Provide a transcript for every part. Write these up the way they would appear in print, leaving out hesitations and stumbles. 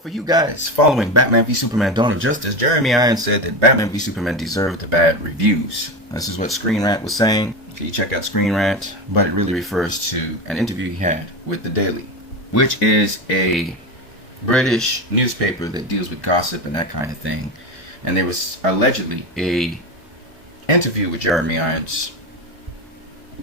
for you guys following Batman v Superman Dawn of Justice, Jeremy Irons said that Batman v Superman deserved the bad reviews. This is what Screen Rant was saying. Okay, you check out Screen Rant, but it really refers to an interview he had with The Daily, which is a British newspaper that deals with gossip and that kind of thing. And there was allegedly a interview with Jeremy Irons.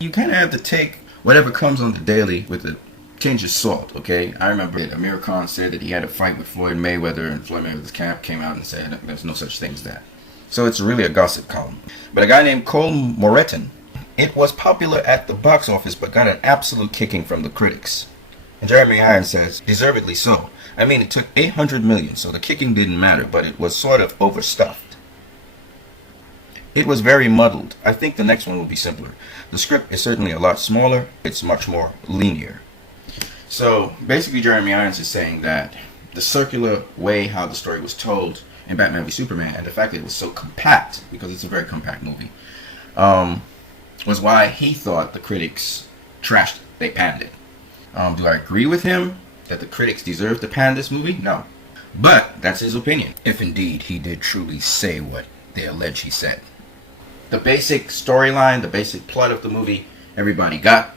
You kind of have to take whatever comes on The Daily with a tinge of salt, okay? I remember that Amir Khan said that he had a fight with Floyd Mayweather, and Floyd Mayweather's camp came out and said there's no such thing as that. So it's really a gossip column. But a guy named Cole Moreton, it was popular at the box office but got an absolute kicking from the critics. And Jeremy Irons says, deservedly so. I mean, it took 800 million, so the kicking didn't matter, but it was sort of overstuffed. It was very muddled. I think the next one will be simpler. The script is certainly a lot smaller. It's much more linear. So basically Jeremy Irons is saying that the circular way how the story was told in Batman v Superman, and the fact that it was so compact, because it's a very compact movie, was why he thought the critics trashed it. They panned it. Do I agree with him that the critics deserve to pan this movie? No. But that's his opinion, if indeed he did truly say what they allege he said. The basic storyline, the basic plot of the movie, everybody got.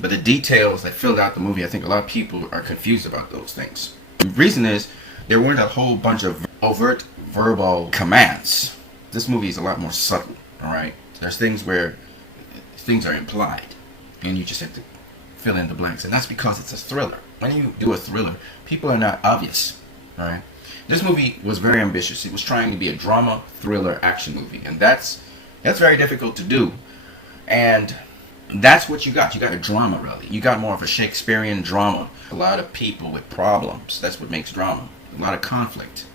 But the details that filled out the movie, I think a lot of people are confused about those things. The reason is, there weren't a whole bunch of overt verbal commands. This movie is a lot more subtle, alright? There's things where things are implied, and you just have to fill in the blanks. And that's because it's a thriller. When you do a thriller, people are not obvious, alright? This movie was very ambitious. It was trying to be a drama, thriller, action movie. And that's very difficult to do. And that's what you got. You got a drama, really. You got more of a Shakespearean drama. A lot of people with problems. That's what makes drama. A lot of conflict.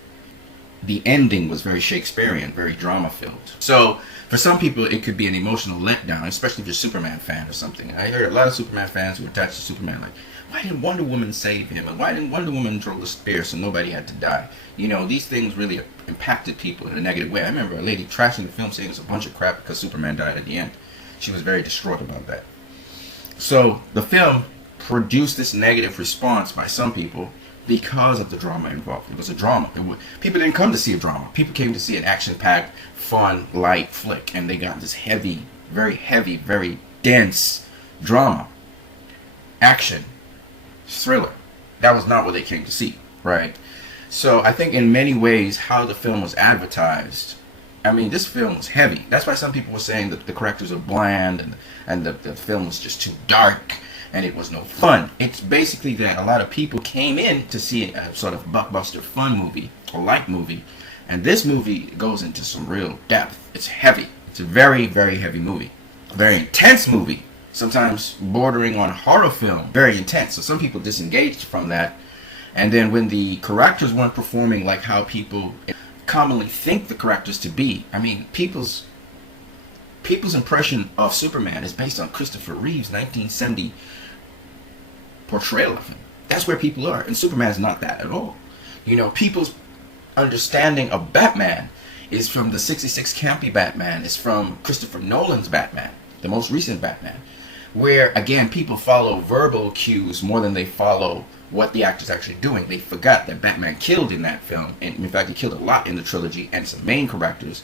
The ending was very Shakespearean, very drama-filled. So, for some people, it could be an emotional letdown, especially if you're a Superman fan or something. I heard a lot of Superman fans who attached to Superman, like, why didn't Wonder Woman save him? And why didn't Wonder Woman throw the spear so nobody had to die? You know, these things really impacted people in a negative way. I remember a lady trashing the film saying it was a bunch of crap because Superman died at the end. She was very distraught about that. So the film produced this negative response by some people because of the drama involved. It was a drama. People didn't come to see a drama. People came to see an action-packed, fun, light flick. And they got this heavy, very dense drama. Action. Thriller. That was not what they came to see, right? So I think in many ways how the film was advertised, I mean, this film was heavy. That's why some people were saying that the characters are bland and the film was just too dark and it was no fun. It's basically that a lot of people came in to see a sort of blockbuster fun movie or light movie, and this movie goes into some real depth. It's heavy. It's a very heavy movie. A very intense movie. Sometimes bordering on horror film. Very intense. So some people disengaged from that. And then when the characters weren't performing like how people commonly think the characters to be. I mean, people's impression of Superman is based on Christopher Reeve's 1970 portrayal of him. That's where people are, and Superman is not that at all. You know, people's understanding of Batman is from the 66 campy Batman, is from Christopher Nolan's Batman, the most recent Batman, where again people follow verbal cues more than they follow what the actor's actually doing. They forgot that Batman killed in that film, and in fact he killed a lot in the trilogy and some main characters.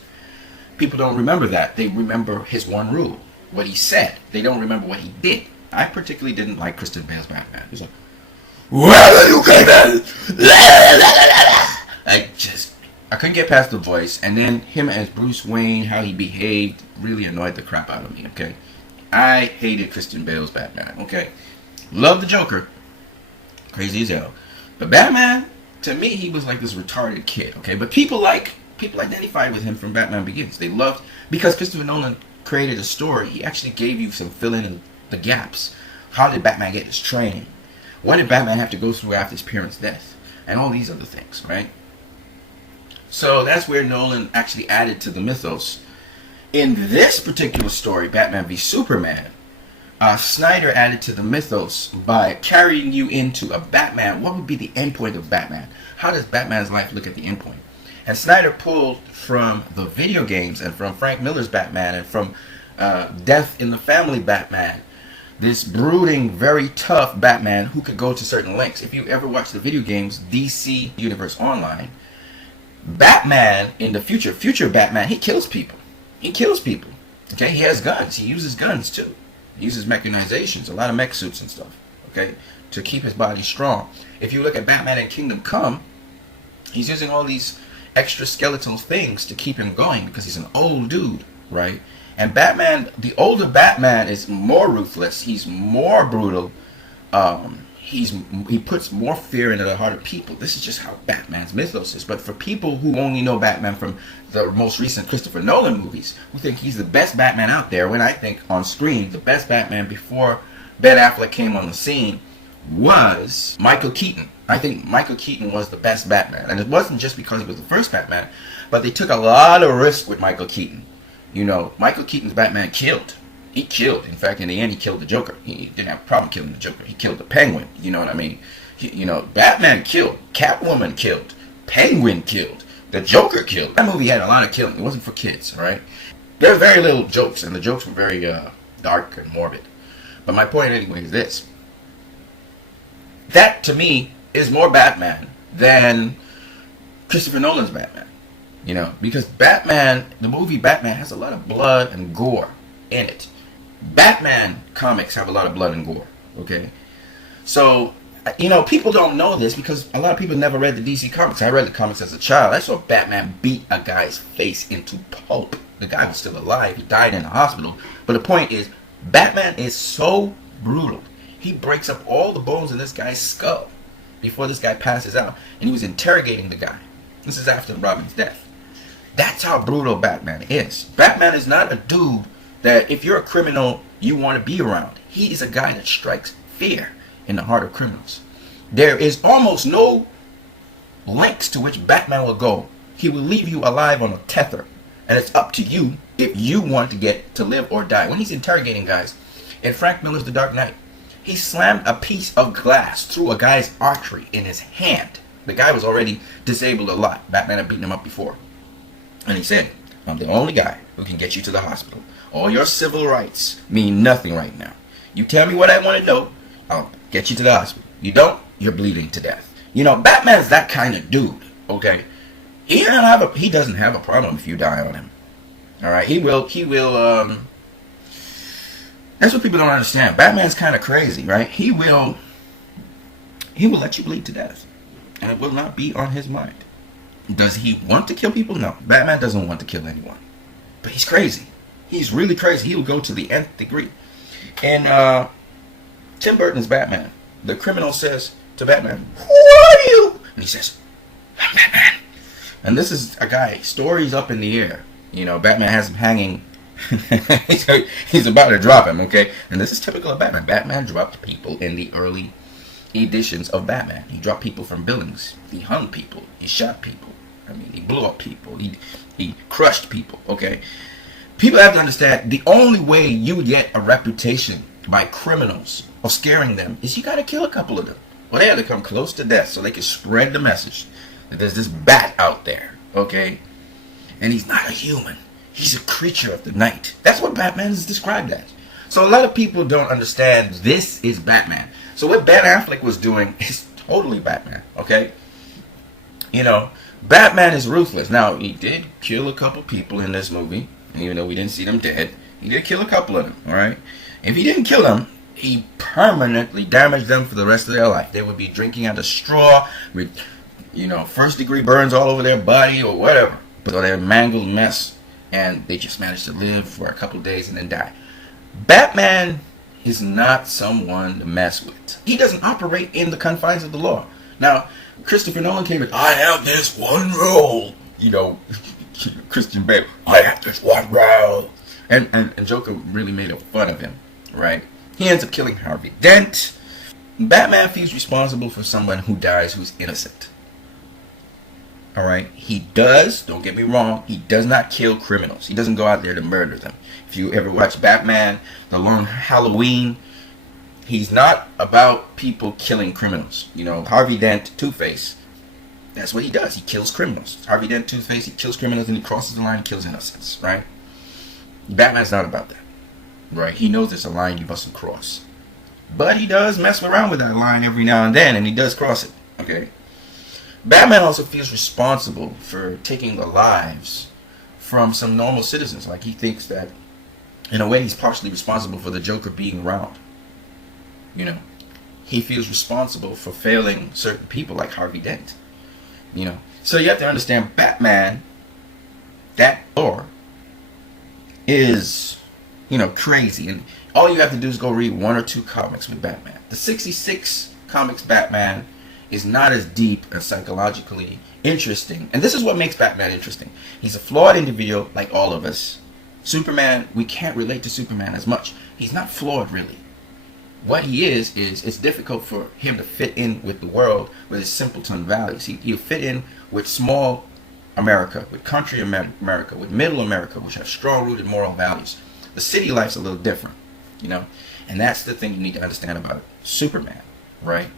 People don't remember that. They remember his one rule, what he said. They don't remember what he did. I particularly didn't like Christian Bale's Batman. He's like, where are you going? I couldn't get past the voice, and then him as Bruce Wayne, how he behaved, really annoyed the crap out of me, okay? I hated Christian Bale's Batman, okay? Love the Joker. Crazy as hell. But Batman, to me, he was like this retarded kid, okay? But people identified with him from Batman Begins. They loved, because Christopher Nolan created a story, he actually gave you some filling in the gaps. How did Batman get his training? What did Batman have to go through after his parents' death? And all these other things, right? So that's where Nolan actually added to the mythos. In this particular story, Batman v Superman, Snyder added to the mythos by carrying you into a Batman. What would be the end point of Batman? How does Batman's life look at the end point? And Snyder pulled from the video games and from Frank Miller's Batman and from Death in the Family Batman this brooding, very tough Batman who could go to certain lengths. If you ever watch the video games DC Universe Online, Batman in the future Batman, he kills people. He kills people. Okay, he has guns. He uses guns too. He uses mechanizations, a lot of mech suits and stuff. Okay, to keep his body strong. If you look at Batman in Kingdom Come, he's using all these extra skeletal things to keep him going because he's an old dude, right? And Batman, the older Batman, is more ruthless. He's more brutal. He puts more fear into the heart of people. This is just how Batman's mythos is. But for people who only know Batman from the most recent Christopher Nolan movies, who think he's the best Batman out there, when I think on screen the best Batman before Ben Affleck came on the scene was Michael Keaton. I think Michael Keaton was the best Batman. And it wasn't just because he was the first Batman, but they took a lot of risk with Michael Keaton. You know, Michael Keaton's Batman killed. He killed. In fact, in the end, he killed the Joker. He didn't have a problem killing the Joker. He killed the Penguin. You know what I mean? Batman killed. Catwoman killed. Penguin killed. The Joker killed. That movie had a lot of killing. It wasn't for kids, all right? There were very little jokes, and the jokes were very dark and morbid. But my point anyway is this. That, to me, is more Batman than Christopher Nolan's Batman. You know, because Batman, the movie Batman, has a lot of blood and gore in it. Batman comics have a lot of blood and gore, okay? So, people don't know this because a lot of people never read the DC comics. I read the comics as a child. I saw Batman beat a guy's face into pulp. The guy was still alive. He died in a hospital. But the point is, Batman is so brutal. He breaks up all the bones in this guy's skull before this guy passes out. And he was interrogating the guy. This is after Robin's death. That's how brutal Batman is. Batman is not a dude that if you're a criminal, you want to be around. He is a guy that strikes fear in the heart of criminals. There is almost no lengths to which Batman will go. He will leave you alive on a tether. And it's up to you if you want to get to live or die. When he's interrogating guys, in Frank Miller's The Dark Knight, he slammed a piece of glass through a guy's artery in his hand. The guy was already disabled a lot. Batman had beaten him up before. And he said, I'm the only guy who can get you to the hospital. All your civil rights mean nothing right now. You tell me what I want to know, I'll get you to the hospital. You don't, you're bleeding to death. Batman's that kind of dude, okay? He doesn't have a problem if you die on him. Alright, he will, that's what people don't understand. Batman's kind of crazy, right? He will let you bleed to death. And it will not be on his mind. Does he want to kill people? No. Batman doesn't want to kill anyone. But he's crazy. He's really crazy. He will go to the nth degree. And Tim Burton's Batman, the criminal says to Batman, who are you? And he says, I'm Batman. And this is a guy, stories up in the air. Batman has him hanging. He's about to drop him, okay? And this is typical of Batman. Batman dropped people in the early editions of Batman. He dropped people from buildings. He hung people. He shot people. He blew up people. He crushed people, okay? People have to understand the only way you get a reputation by criminals of scaring them is you got to kill a couple of them. Well, they have to come close to death so they can spread the message that there's this bat out there, okay? And he's not a human. He's a creature of the night. That's what Batman is described as. So a lot of people don't understand this is Batman. So what Ben Affleck was doing is totally Batman, okay? Batman is ruthless. Now, he did kill a couple people in this movie. And even though we didn't see them dead, he did kill a couple of them, alright? If he didn't kill them, he permanently damaged them for the rest of their life. They would be drinking out of straw with, first degree burns all over their body or whatever. So they're a mangled mess. And they just managed to live for a couple days and then die. Batman is not someone to mess with. He doesn't operate in the confines of the law. Now, Christopher Nolan came in, I have this one role. Christian Bale, I have this one role. And Joker really made fun of him, right? He ends up killing Harvey Dent. Batman feels responsible for someone who dies who's innocent. Alright? He does, don't get me wrong, he does not kill criminals. He doesn't go out there to murder them. If you ever watch Batman, The Long Halloween, he's not about people killing criminals. Harvey Dent, Two-Face, that's what he does. He kills criminals. Harvey Dent, Two-Face, he kills criminals and he crosses the line and kills innocents, right? Batman's not about that, right? He knows there's a line you mustn't cross. But he does mess around with that line every now and then, and he does cross it. Okay. Batman also feels responsible for taking the lives from some normal citizens. Like, he thinks that, in a way, he's partially responsible for the Joker being around. You know, he feels responsible for failing certain people like Harvey Dent. You know, so you have to understand, Batman, that lore is, you know, crazy. And all you have to do is go read 1 or 2 comics with Batman. The 66 comics Batman is not as deep and psychologically interesting. And this is what makes Batman interesting. He's a flawed individual like all of us. Superman, we can't relate to Superman as much. He's not flawed, really. What he is it's difficult for him to fit in with the world with his simpleton values. He'll fit in with small America, with country America, with middle America, which have strong-rooted moral values. The city life's a little different, you know. And that's the thing you need to understand about Superman, right?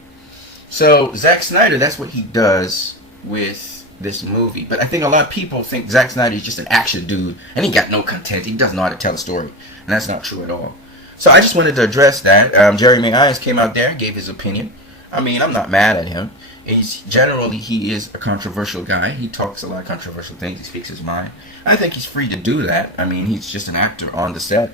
So Zack Snyder, that's what he does with this movie. But I think a lot of people think Zack Snyder is just an action dude, and he got no content. He doesn't know how to tell a story, and that's not true at all. So I just wanted to address that. Jeremy Irons came out there and gave his opinion. I mean, I'm not mad at him. He is a controversial guy. He talks a lot of controversial things. He speaks his mind. I think he's free to do that. I mean, he's just an actor on the set.